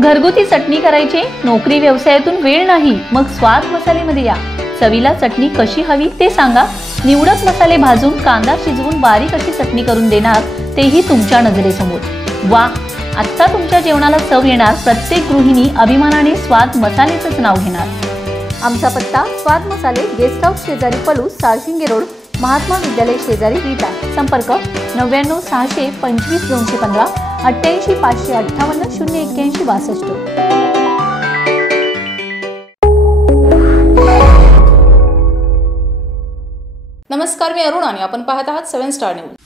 घरगुती चटणी करायची, नोकरी व्यवसायातून वेळ नाही, मग स्वाद मसालेमध्ये या। चवीला चटणी कशी हवी ते सांगा। निवडक मसाले भाजून कांदा शिजवून बारीक अशी चटणी करून देणार, तेही तुमच्या नजरेसमोर। वा, आता तुमच्या जेवणाला चव येणार। प्रत्येक गृहिणी अभिमानाने स्वाद मसालेचंच नाव घेणार। आमचा पत्ता स्वाद मसाले, गेस्ट हाऊस शेजारी पलूस, साळशिंगे रोड, महात्मा विद्यालय शेजारी विटा। संपर्क 99 625 215 88 558 081 62। नमस्कार, मी अरुण आणि आपण पाहत आहात 7 स्टार न्यूज।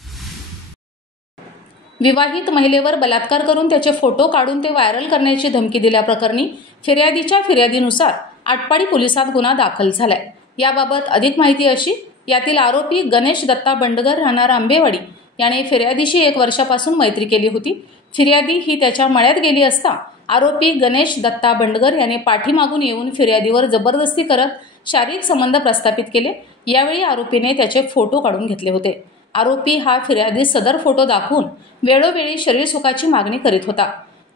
विवाहित महिलेवर बलात्कार करून त्याचे फोटो काढून ते व्हायरल करण्याची धमकी दिल्याप्रकरणी फिर्यादीच्या फिर्यादीनुसार आटपाडी पोलिसात गुन्हा दाखल झालाय। याबाबत अधिक माहिती अशी, यातील आरोपी गणेश दत्ता बंडगर राहणार आंबेवाडी याने फिर्यादीशी 1 वर्षापासून मैत्री केली होती। फिर्यादी ही त्याच्या मळ्यात गेली असता आरोपी गणेश दत्ता बंडगर याने पाठीमागून येऊन फिर्यादीवर जबरदस्ती करत शारीरिक संबंध प्रस्थापित केले। यावेळी आरोपीने त्याचे फोटो काढून घेतले होते। आरोपी हा फिर्यादी सदर फोटो दाखवून वेळोवेळी शरीर सुखाची मागणी करीत होता।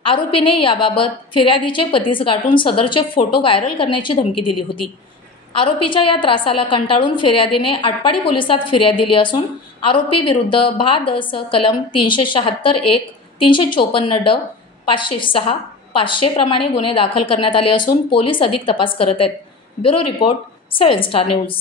आरोपीने याबाबत फिर्यादीचे पतीस गाठून सदरचे फोटो व्हायरल करण्याची धमकी दिली होती। आरोपीच्या या त्रासाला कंटाळून फिर्यादीने आटपाडी पोलिसात फिर्याद दिली असून आरोपी विरुद्ध भा.द.स. कलम 376(1), 354(ड), 506, 500 प्रमाणे गुन्हे दाखल करण्यात आले असून पोलीस अधिक तपास करत आहेत। Bureau report, 7 star news.